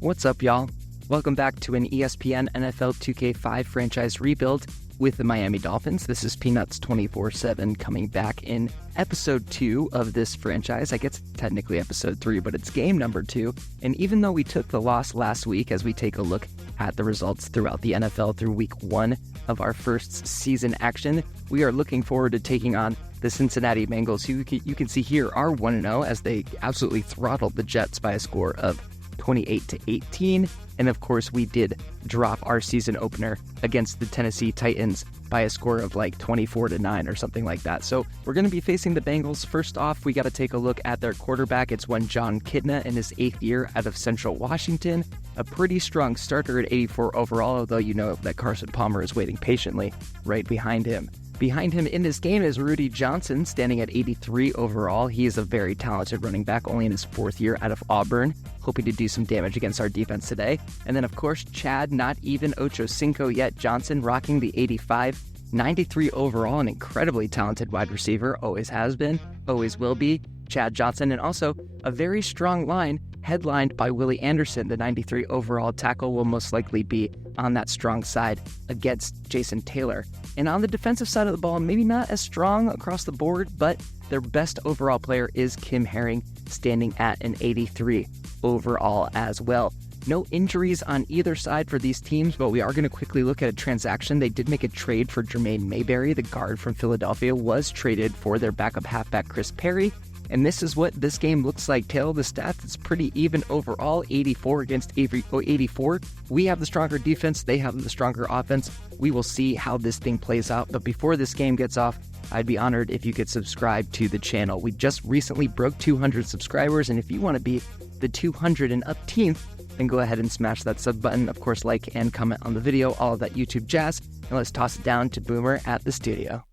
What's up, y'all? Welcome back to an ESPN NFL 2K5 franchise rebuild with the Miami Dolphins. This is Peanuts 24/7 coming back in episode 2 of this franchise. I guess it's technically episode 3, but it's game number 2. And even though we took the loss last week as we take a look at the results throughout the NFL through week 1 of our first season action, we are looking forward to taking on the Cincinnati Bengals, who you can see here are 1-0 as they absolutely throttled the Jets by a score of 28-18. And of course, we did drop our season opener against the Tennessee Titans by a score of like 24-9 or something like that. So we're going to be facing the Bengals. First off, we got to take a look at their quarterback. It's one John Kitna in his 8th year out of Central Washington. A pretty strong starter at 84 overall, although you know that Carson Palmer is waiting patiently right behind him. Behind him in this game is Rudi Johnson, standing at 83 overall. He is a very talented running back, only in his 4th year out of Auburn, hoping to do some damage against our defense today. And then, of course, Chad, not even Ocho Cinco yet, Johnson, rocking the 85, 93 overall, an incredibly talented wide receiver, always has been, always will be, Chad Johnson, and also a very strong line headlined by Willie Anderson. The 93 overall tackle will most likely be on that strong side against Jason Taylor. And on the defensive side of the ball, maybe not as strong across the board, but their best overall player is Kim Herring, standing at an 83 overall as well. No injuries on either side for these teams, but we are going to quickly look at a transaction. They did make a trade for Jermaine Mayberry. The guard from Philadelphia was traded for their backup halfback Chris Perry. And this is what this game looks like. Tail of the stats, it's pretty even overall, 84 against 84. We have the stronger defense, they have the stronger offense. We will see how this thing plays out. But before this game gets off, I'd be honored if you could subscribe to the channel. We just recently broke 200 subscribers, and if you want to be the 200 and upteenth, then go ahead and smash that sub button. Of course, like and comment on the video, all of that YouTube jazz. And let's toss it down to Boomer at the studio.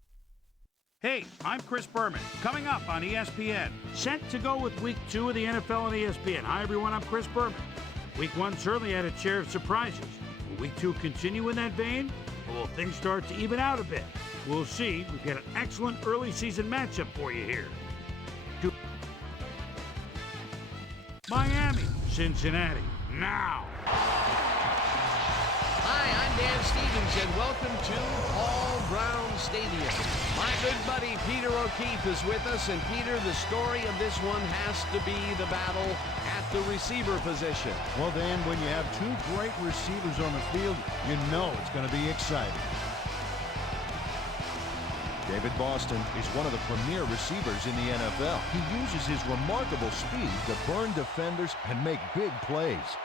Hey, I'm Chris Berman. Coming up on ESPN, set to go with Week 2 of the NFL on ESPN. Hi, everyone. I'm Chris Berman. Week 1 certainly had its share of surprises. Will Week 2 continue in that vein, or will things start to even out a bit? We'll see. We've got an excellent early season matchup for you here. Miami, Cincinnati, now. Hi, I'm Dan Stevens, and welcome to Paul Brown Stadium. My good buddy Peter O'Keefe is with us, and Peter, the story of this one has to be the battle at the receiver position. Well, Dan, when you have two great receivers on the field, you know it's going to be exciting. David Boston is one of the premier receivers in the NFL. He uses his remarkable speed to burn defenders and make big plays.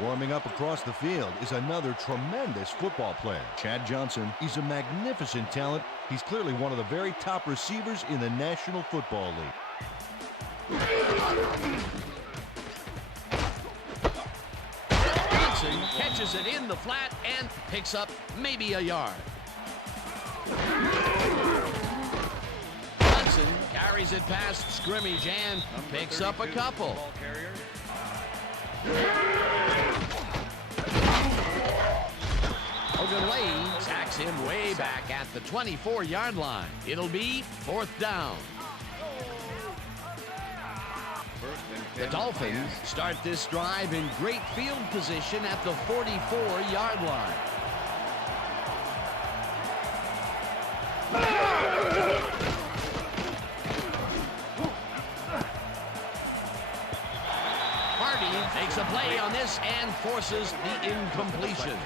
Warming up across the field is another tremendous football player. Chad Johnson is a magnificent talent. He's clearly one of the very top receivers in the National Football League. Johnson catches it in the flat and picks up maybe a yard. Johnson carries it past scrimmage and picks up a couple. Ogunleye sacks him way back at the 24-yard line. It'll be 4th down. The Dolphins start this drive in great field position at the 44-yard line. Hardy makes a play on this and forces the incompletion.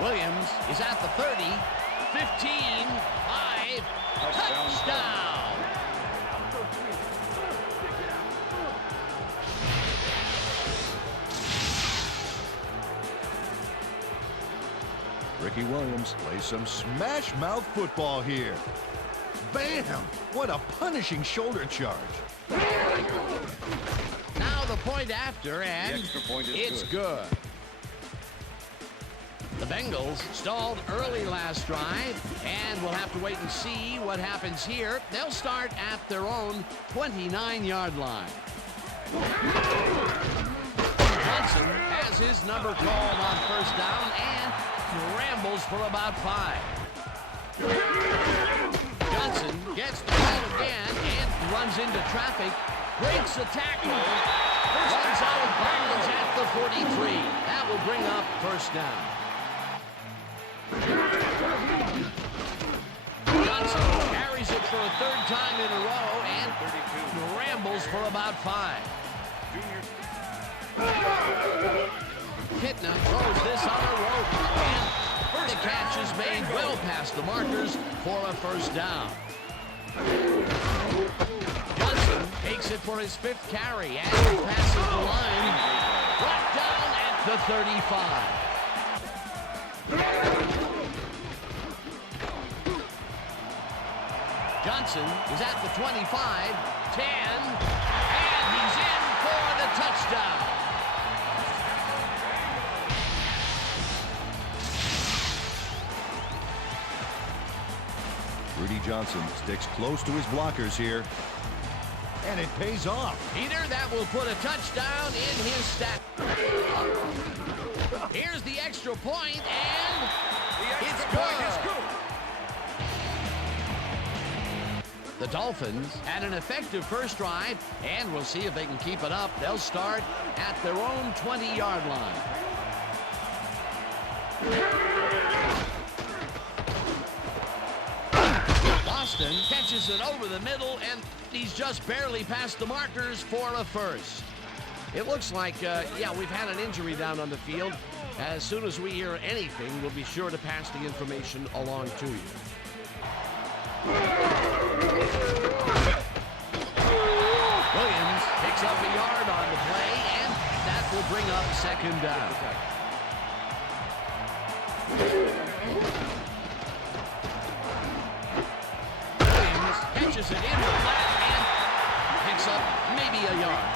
Williams is at the 30, 15, 5, touchdown. Ricky Williams plays some smash-mouth football here. Bam! What a punishing shoulder charge. Now the point after, and it's good. The Bengals stalled early last drive, and we'll have to wait and see what happens here. They'll start at their own 29-yard line. Johnson has his number called on 1st down and rambles for about 5. Johnson gets the ball again and runs into traffic. Breaks a tackle. Runs out of bounds at the 43. That will bring up first down. Johnson carries it for a third time in a row and rambles for about 5. Kitna throws this on a rope, and the catch is made well past the markers for a first down. Johnson takes it for his 5th carry and passes the line. Brought down at the 35. Johnson is at the 25, 10, and he's in for the touchdown. Rudi Johnson sticks close to his blockers here, and it pays off. Peter, that will put a touchdown in his stat. Here's the extra point, and it's good. The Dolphins had an effective first drive, and we'll see if they can keep it up. They'll start at their own 20-yard line. Boston catches it over the middle, and he's just barely past the markers for a first. It looks like, we've had an injury down on the field. As soon as we hear anything, we'll be sure to pass the information along to you. Williams picks up a yard on the play, and that will bring up second down. Williams catches it in the flat and picks up maybe a yard.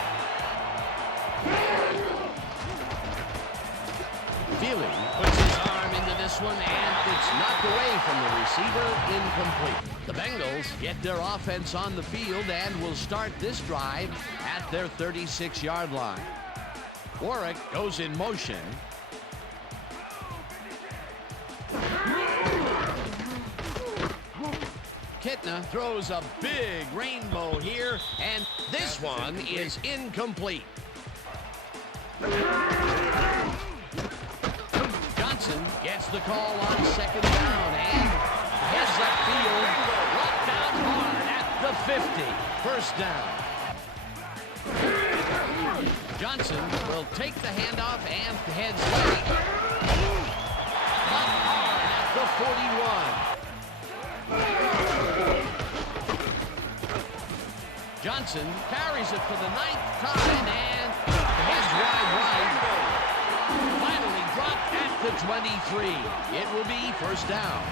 Feely puts his arm into this one, and it's knocked away from the receiver, incomplete. The Bengals get their offense on the field and will start this drive at their 36-yard line. Warwick goes in motion. Kitna throws a big rainbow here, and this one is incomplete. Johnson gets the call on second down and heads upfield, brought down hard at the 50. First down. Johnson will take the handoff and heads left. Caught hard at the 41. Johnson carries it for the 9th time and heads wide right. Finally dropped at the 23. It will be first down.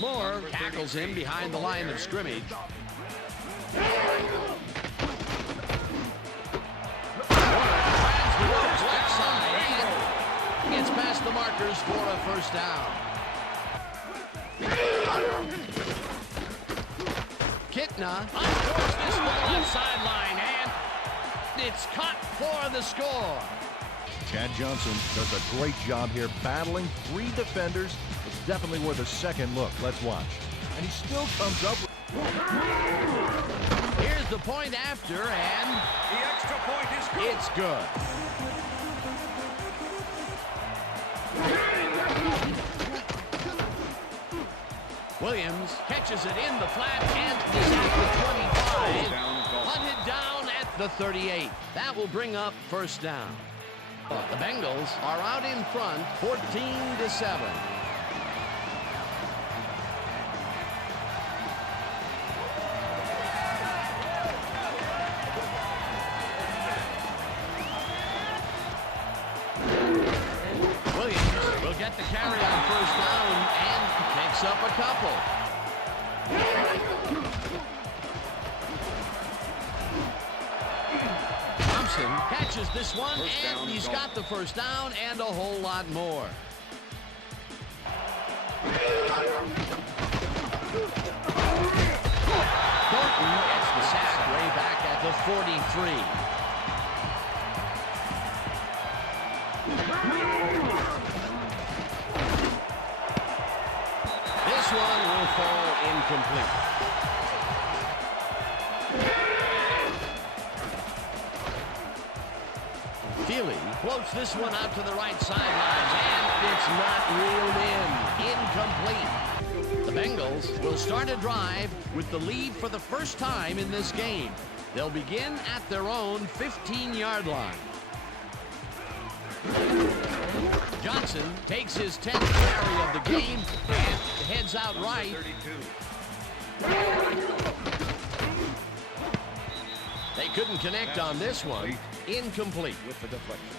Moore tackles him behind the line of scrimmage. Grabs the ropes left side and gets past the markers for a first down. Kitna uncorks this to the left sideline, and it's caught for the score. Chad Johnson does a great job here battling 3 defenders. It's definitely worth a second look. Let's watch. And he still comes up with... Here's the point after, and The extra point is good. it's good. Williams catches it in the flat and is at the 25. Hunted down at the 38. That will bring up first down. The Bengals are out in front, 14-7. Williams will get the carry on first down and picks up a couple. Thompson catches this one, and he's got the first down and a whole lot more. Thornton gets the sack way back at the 43. fall incomplete. Feely floats this one out to the right sideline, and it's not reeled in. Incomplete. The Bengals will start a drive with the lead for the first time in this game. They'll begin at their own 15-yard line. Johnson takes his 10th carry of the game and heads out right. They couldn't connect on this one. Incomplete. With the deflection.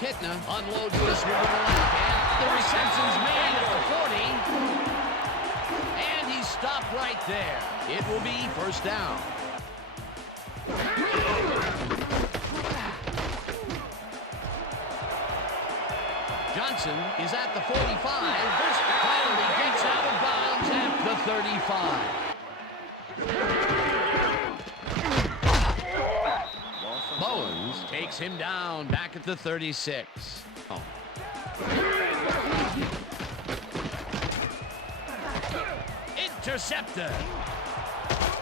Kitna unloads this one to the left, and the reception's made at the 40. And he's stopped right there. It will be first down. Johnson is at the 45. Finally gets out of bounds at the 35. Bowens takes him down back at the 36. Oh. Intercepted.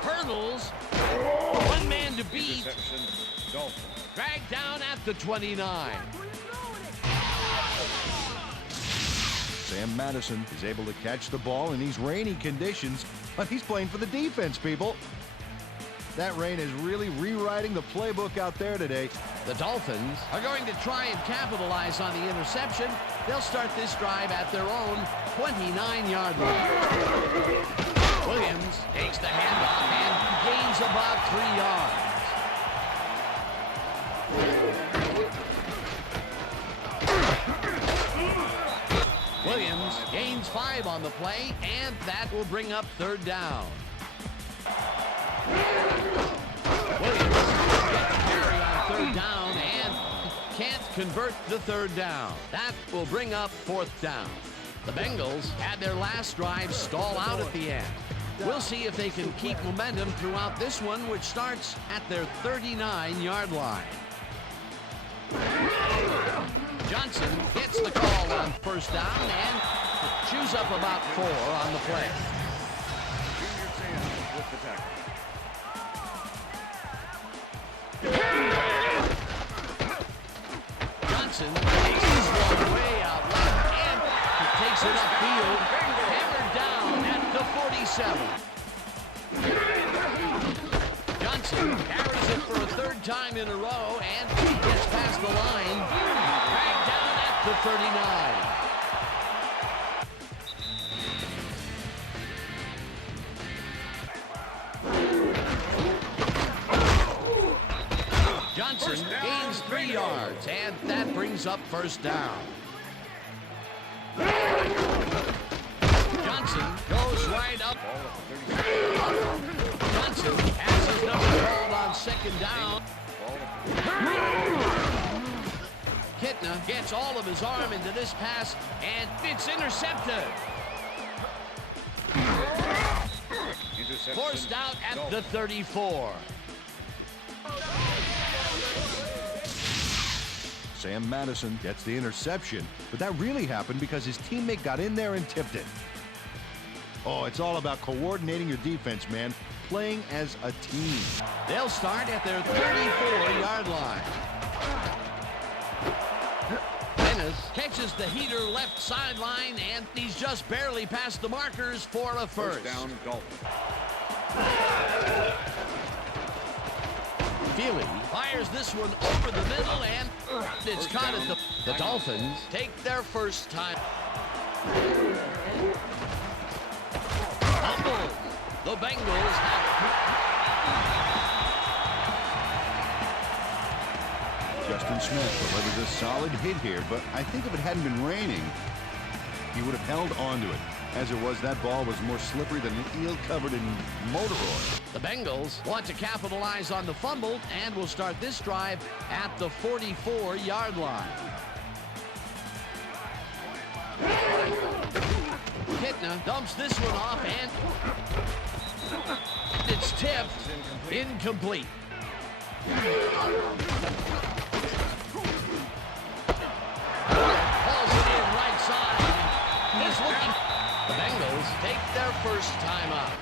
Hurdles. One man to beat. Dragged down at the 29. Sam Madison is able to catch the ball in these rainy conditions, but he's playing for the defense, people. That rain is really rewriting the playbook out there today. The Dolphins are going to try and capitalize on the interception. They'll start this drive at their own 29-yard line. Williams takes the handoff and gains about 3 yards. Williams gains 5 on the play, and that will bring up third down. Williams gets a carry on third down and can't convert the third down. That will bring up fourth down. The Bengals had their last drive stall out at the end. We'll see if they can keep momentum throughout this one, which starts at their 39-yard line. Johnson gets the call on first down and chews up about 4 on the play. With the tackle. Johnson takes this one way out left and takes it upfield, hammered down at the 47. Johnson carries it for a third time in a row and gets past the line, dragged down at the 39. Johnson gains 3 yards, and that brings up first down. Johnson goes right up. Johnson has his number called on second down. Kitna gets all of his arm into this pass, and it's intercepted. Forced out at the 34. Sam Madison gets the interception, but that really happened because his teammate got in there and tipped it. Oh, it's all about coordinating your defense, man. Playing as a team. They'll start at their 34-yard line. Dennis catches the heater left sideline, and he's just barely past the markers for a first. Down, Dolphins. Feely fires this one over the middle, and it's caught at the Dolphins take their first time. Fumble. The Bengals have. Justin Smith delivered a solid hit here, but I think if it hadn't been raining, he would have held onto it. As it was, that ball was more slippery than an eel covered in motor oil. The Bengals want to capitalize on the fumble and will start this drive at the 44-yard line. Kitna dumps this one off, and it's tipped. Incomplete. Hauls it in right first time out.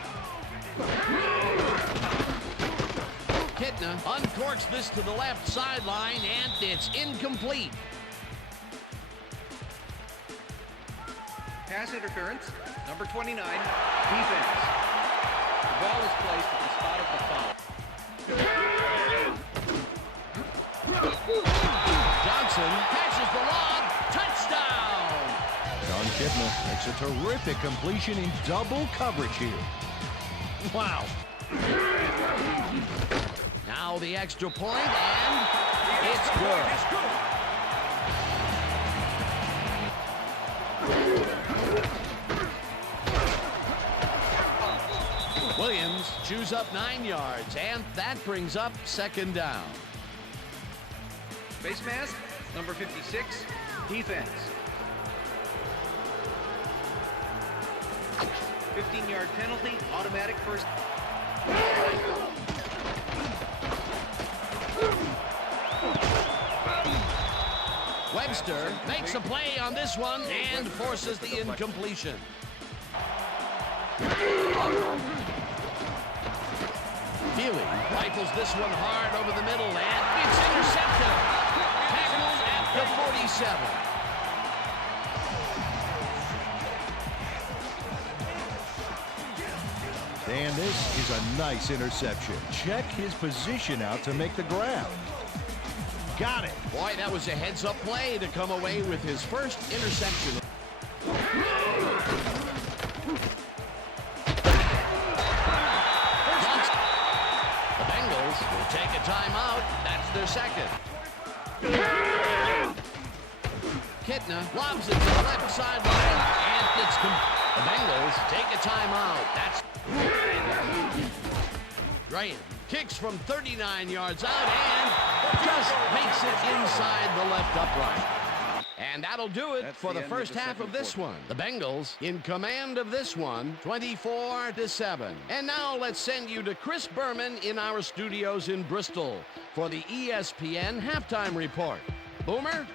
Kitna uncorks this to the left sideline, and it's incomplete. Pass interference, number 29, defense. The ball is placed at the spot of the foul. Johnson catches the lob, touchdown! John Kitna makes a terrific completion in double coverage here. Wow. Now the extra point, and it's good. Williams chews up 9 yards, and that brings up second down. Face mask, number 56, defense. 15-yard penalty, automatic first. Webster makes a play on this one and forces the incompletion. Feely rifles this one hard over the middle, and it's intercepted. Tackled at the 47. And this is a nice interception. Check his position out to make the grab. Got it. Boy, that was a heads-up play to come away with his first interception. The Bengals will take a timeout. That's their second. Kitna lobs it to the left sideline, and it's the Bengals take a timeout. That's Graham kicks from 39 yards out and just makes it inside the left upright. And that'll do it for the first half of this one. The Bengals in command of this one, 24-7. And now let's send you to Chris Berman in our studios in Bristol for the ESPN halftime report. Boomer?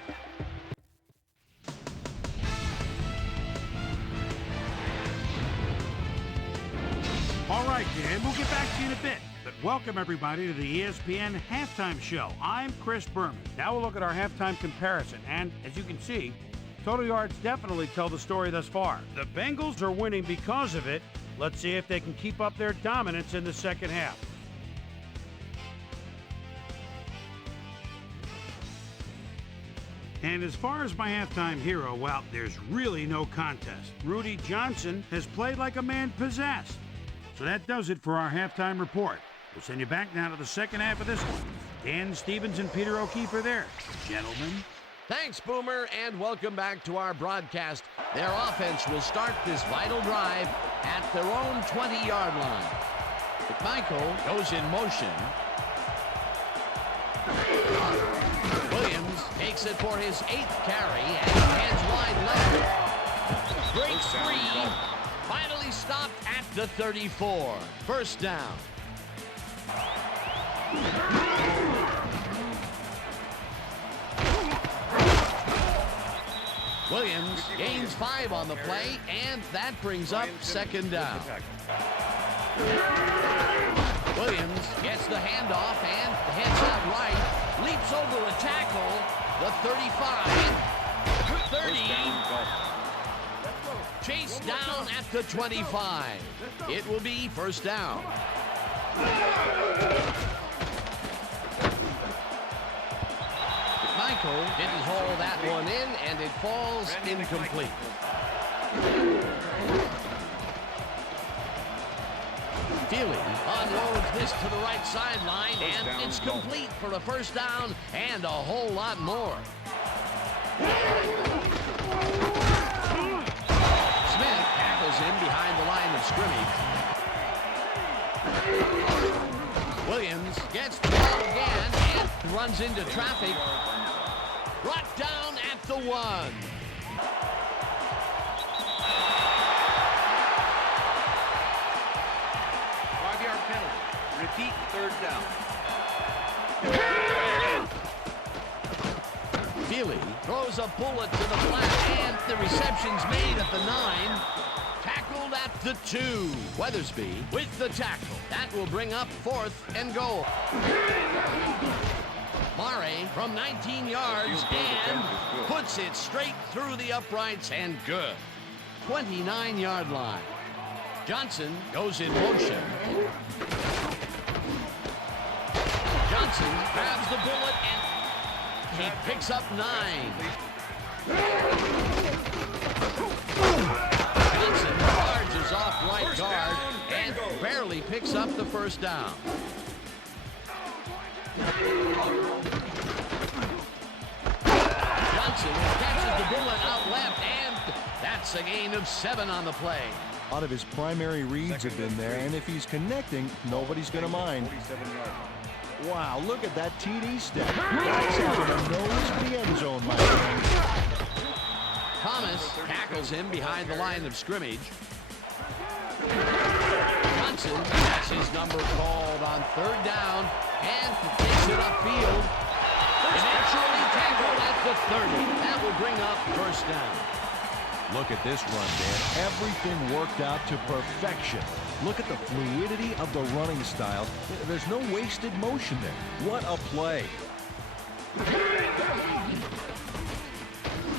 All right, Dan, we'll get back to you in a bit. But welcome, everybody, to the ESPN Halftime Show. I'm Chris Berman. Now we'll look at our halftime comparison. And as you can see, total yards definitely tell the story thus far. The Bengals are winning because of it. Let's see if they can keep up their dominance in the second half. And as far as my halftime hero, well, there's really no contest. Rudi Johnson has played like a man possessed. So that does it for our halftime report. We'll send you back now to the second half of this one. Dan Stevens and Peter O'Keefe are there. Gentlemen. Thanks, Boomer, and welcome back to our broadcast. Their offense will start this vital drive at their own 20-yard line. McMichael goes in motion. Williams takes it for his 8th carry and hands wide left. Breaks free. Finally stopped at the 34. First down. Williams gains 5 on the play, and that brings up second down. Williams gets the handoff and heads out right, leaps over a tackle, the 35, 30, chased down at the 25. It will be first down. Michael didn't haul that one in, and it falls incomplete. Feely unloads this to the right sideline, and it's complete for a first down and a whole lot more. Smith tackles him behind the line of scrimmage. Williams gets the ball again and runs into traffic. Brought down at the 1. 5-yard penalty. Repeat, third down. Feely throws a bullet to the flat, and the reception's made at the 9. tackled at the 2. Weathersby with the tackle. That will bring up 4th and goal. Murray from 19 yards and puts it straight through the uprights and good. 29-yard line. Johnson goes in motion. Johnson grabs the bullet and he picks up 9. Johnson charges off right guard and barely picks up the first down. Johnson catches the bullet out left, and that's a gain of 7 on the play. A lot of his primary reads have been there, and if he's connecting, nobody's going to mind. Wow, look at that TD step. That's having a nose for the end zone, my friend. Thomas tackles him behind the line of scrimmage. Johnson has his number called on 3rd down and takes it upfield. Eventually tackled at the 30. That will bring up 1st down. Look at this run, Dan. Everything worked out to perfection. Look at the fluidity of the running style. There's no wasted motion there. What a play.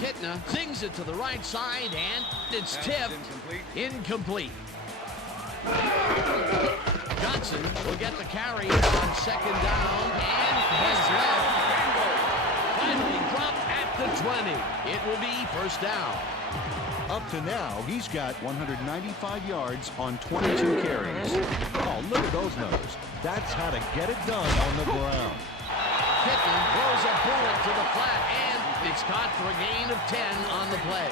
Kitna zings it to the right side, and it's tipped. Incomplete. Johnson will get the carry on 2nd down and heads left. Finally dropped at the 20. It will be 1st down. Up to now, he's got 195 yards on 22 carries. Oh, look at those numbers. That's how to get it done on the ground. Kitna throws a bullet to the flat, and it's caught for a gain of 10 on the play.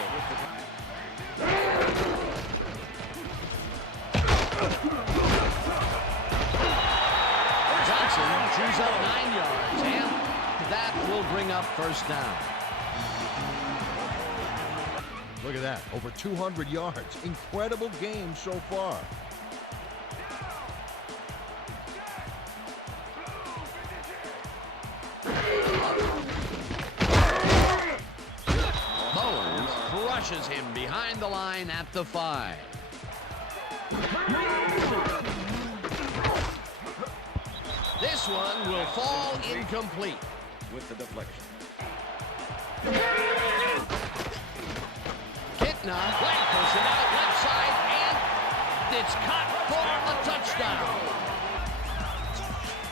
Johnson chews up 9 yards, and that will bring up 1st down. Look at that, over 200 yards. Incredible game so far. Bowens crushes him behind the line at the 5. This one will fall incomplete. With the deflection. Kitna rifles it out left side, and it's caught for a touchdown.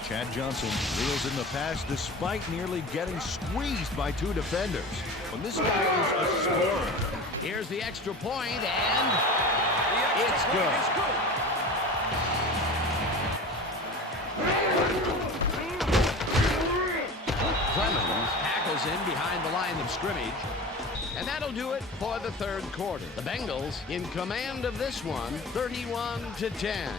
Chad Johnson reels in the pass despite nearly getting squeezed by 2 defenders. When this guy is a scorer. Here's the extra point, and it's good. Clemens tackles in behind the line of scrimmage. And that'll do it for the 3rd quarter. The Bengals in command of this one, 31-10.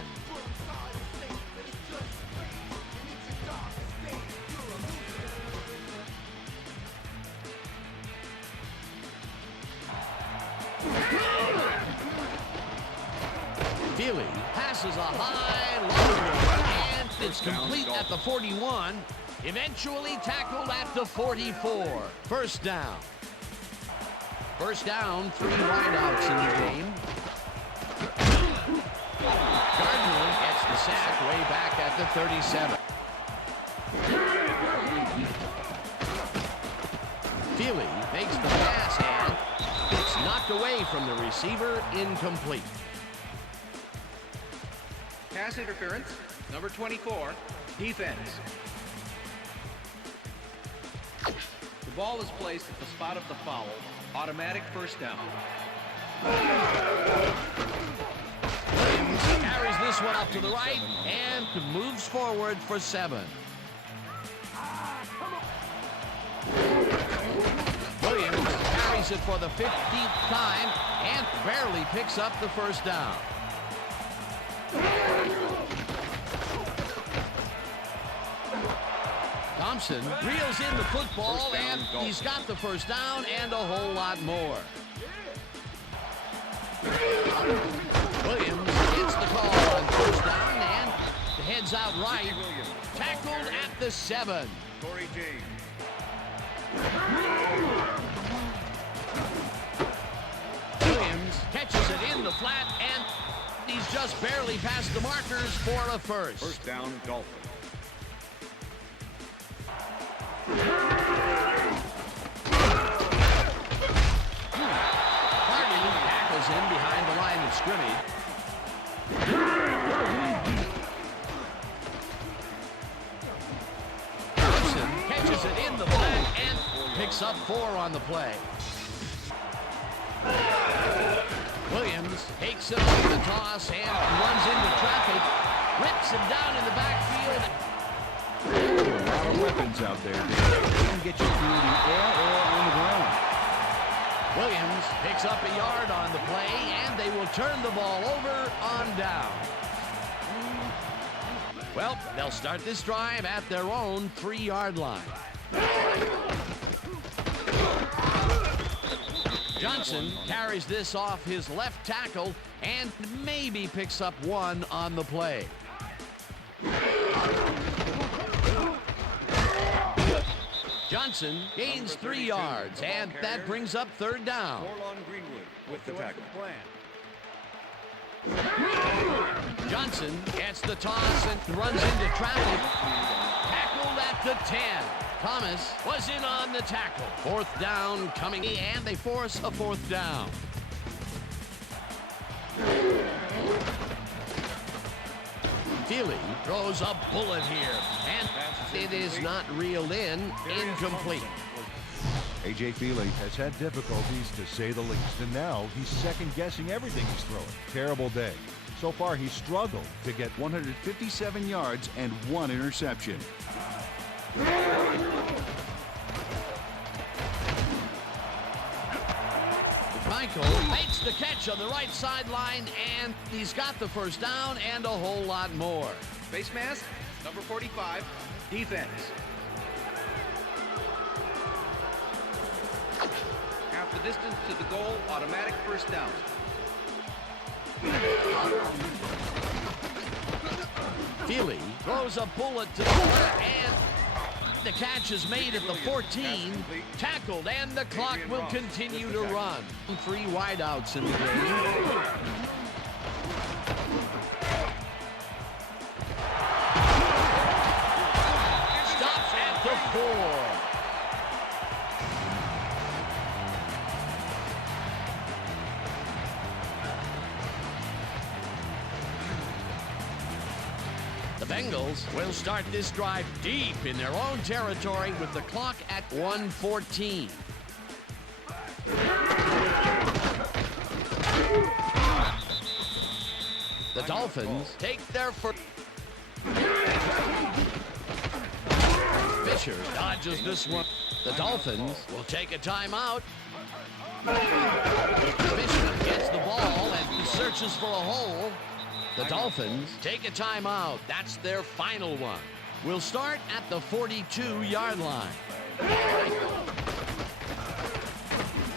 Feely passes a high long one, and it's complete at the 41. Eventually tackled at the 44. 1st down. 1st down, 3 wideouts in the game. Gardner gets the sack way back at the 37. Feely makes the pass, and it's knocked away from the receiver, incomplete. Pass interference, number 24, defense. The ball is placed at the spot of the foul. Automatic 1st down. Williams carries this one up to the right and moves forward for 7. Williams carries it for the 15th time and barely picks up the 1st down. Thompson reels in the football, and he's got the 1st down and a whole lot more. Williams gets the call on 1st down and heads out right. Tackled at the 7. Corey James. Williams catches it in the flat just barely past the markers for a first. First down, Dolphins. Harding tackles him behind the line of scrimmage. Johnson catches it in the flat and picks up 4 on the play. Williams takes it off the toss and runs into traffic, rips him down in the backfield. A lot of weapons out there. They can get you through the air or on the ground. Williams picks up a yard on the play, and they will turn the ball over on down. Well, they'll start this drive at their own 3-yard line. Johnson carries this off his left tackle and maybe picks up 1 on the play. Johnson gains 3 yards, and that brings up 3rd down. Orlon Greenwood with the tackle. Johnson gets the toss and runs into traffic. Tackled at the 10. Thomas was in on the tackle. 4th down coming in, and they force a 4th down. Feely throws a bullet here, and it is not reeled in. Incomplete. A.J. Feely has had difficulties, to say the least, and now he's second-guessing everything he's throwing. Terrible day. So far, he's struggled to get 157 yards and 1 interception. Michael makes the catch on the right sideline, and he's got the 1st down and a whole lot more. Face mask, number 45, defense. Half the distance to the goal, automatic 1st down. Feely throws a bullet to the left, and the catch is made at the 14, tackled, and the clock will continue to run. 3 wideouts in the game. Stops at the 4. The Bengals will start this drive deep in their own territory with the clock at 1:14. The Dolphins take their first. Fisher dodges this one. The Dolphins will take a timeout. Fisher gets the ball and searches for a hole. The Dolphins take a timeout. That's their final one. We'll start at the 42-yard line.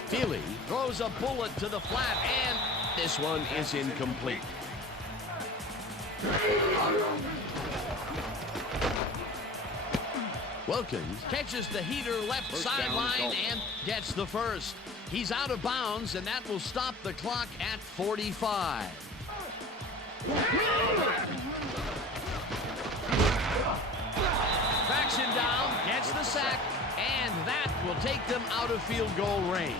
Feely throws a bullet to the flat, and this one is incomplete. Wilkins catches the heater left sideline and gets the first. He's out of bounds, and that will stop the clock at 45. Tracks him down, gets the sack, and that will take them out of field goal range.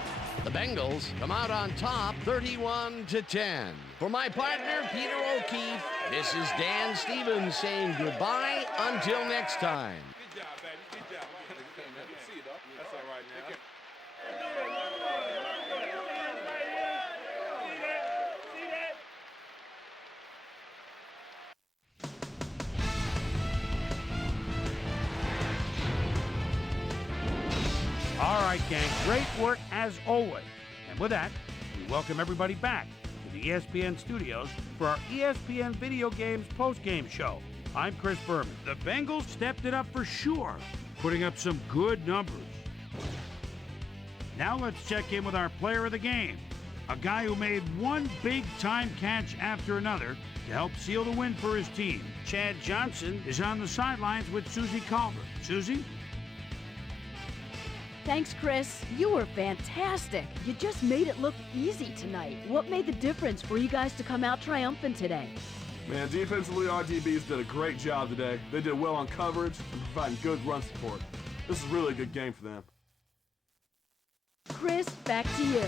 The Bengals come out on top, 31-10. For my partner, Peter O'Keefe, this is Dan Stevens saying goodbye until next time. Good job, baby. Good job. See you, though. That's all right now. All right, gang, great work as always. And with that, we welcome everybody back to the ESPN studios for our ESPN Video Games post-game show. I'm Chris Berman. The Bengals stepped it up for sure, putting up some good numbers. Now let's check in with our player of the game, a guy who made one big-time catch after another to help seal the win for his team. Chad Johnson is on the sidelines with Susie Culver. Susie? Thanks, Chris. You were fantastic. You just made it look easy tonight. What made the difference for you guys to come out triumphant today? Man, defensively, our DBs did a great job today. They did well on coverage and providing good run support. This is really a good game for them. Chris, back to you.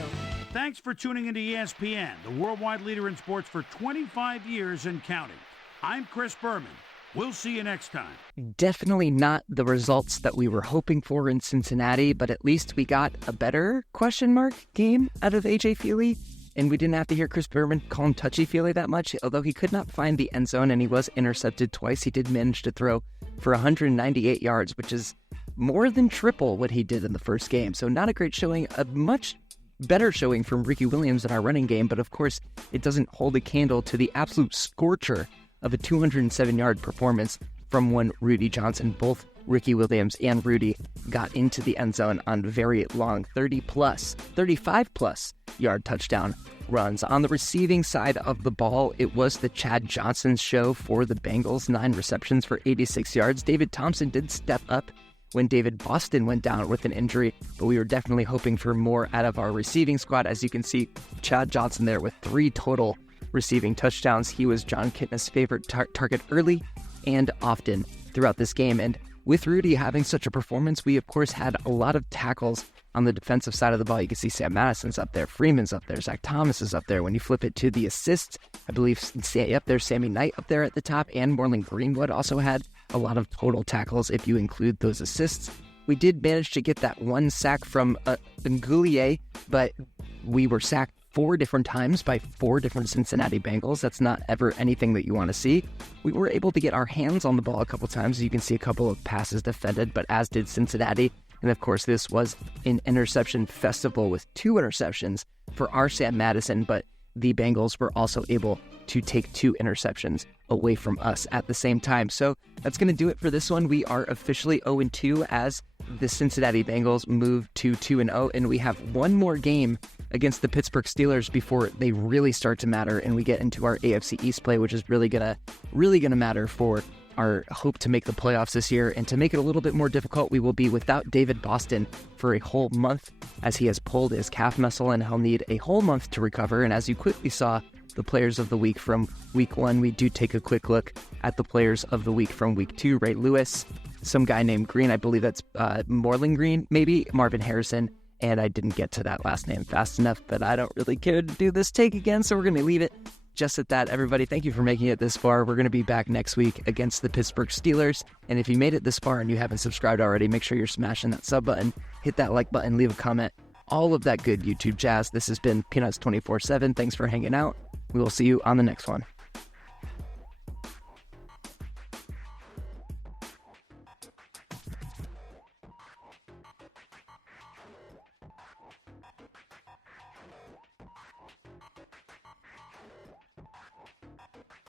Thanks for tuning into ESPN, the worldwide leader in sports for 25 years and counting. I'm Chris Berman. We'll see you next time. Definitely not the results that we were hoping for in Cincinnati, but at least we got a better question mark game out of AJ Feely, and we didn't have to hear Chris Berman call him touchy-feely that much. Although he could not find the end zone and he was intercepted twice, he did manage to throw for 198 yards, which is more than triple what he did in the first game. So not a great showing, a much better showing from Ricky Williams in our running game, but of course it doesn't hold a candle to the absolute scorcher of a 207-yard performance from one Rudi Johnson. Both Ricky Williams and Rudi got into the end zone on very long 35-plus yard touchdown runs. On the receiving side of the ball, it was the Chad Johnson show for the Bengals, 9 receptions for 86 yards. David Thompson did step up when David Boston went down with an injury, but we were definitely hoping for more out of our receiving squad. As you can see, Chad Johnson there with 3 total receiving touchdowns. He was John Kitna's favorite target early and often throughout this game. And with Rudi having such a performance, we of course had a lot of tackles on the defensive side of the ball. You can see Sam Madison's up there, Freeman's up there, Zach Thomas is up there. When you flip it to the assists, I believe there's Sammy Knight up there at the top, and Moreland Greenwood also had a lot of total tackles if you include those assists. We did manage to get that one sack from Ngoulier, but we were sacked 4 different times by 4 different Cincinnati Bengals. That's not ever anything that you want to see. We were able to get our hands on the ball a couple times. You can see a couple of passes defended, but as did Cincinnati. And of course, this was an interception festival with 2 interceptions for our Sam Madison, but the Bengals were also able to take 2 interceptions away from us at the same time. So that's going to do it for this one. We are officially 0-2 as the Cincinnati Bengals move to 2-0, and we have one more game against the Pittsburgh Steelers before they really start to matter, and we get into our AFC East play, which is really gonna matter for our hope to make the playoffs this year. And to make it a little bit more difficult, we will be without David Boston for a whole month, as he has pulled his calf muscle and he'll need a whole month to recover. And as you quickly saw, the players of the week from week 1, we do take a quick look at the players of the week from week 2. Ray Lewis, some guy named Green, I believe that's Moreland Green, maybe, Marvin Harrison, and I didn't get to that last name fast enough, but I don't really care to do this take again, so we're going to leave it just at that. Everybody, thank you for making it this far. We're going to be back next week against the Pittsburgh Steelers, and if you made it this far and you haven't subscribed already, make sure you're smashing that sub button, hit that like button, leave a comment, all of that good YouTube jazz. This has been Peanuts 24/7. Thanks for hanging out. We will see you on the next one.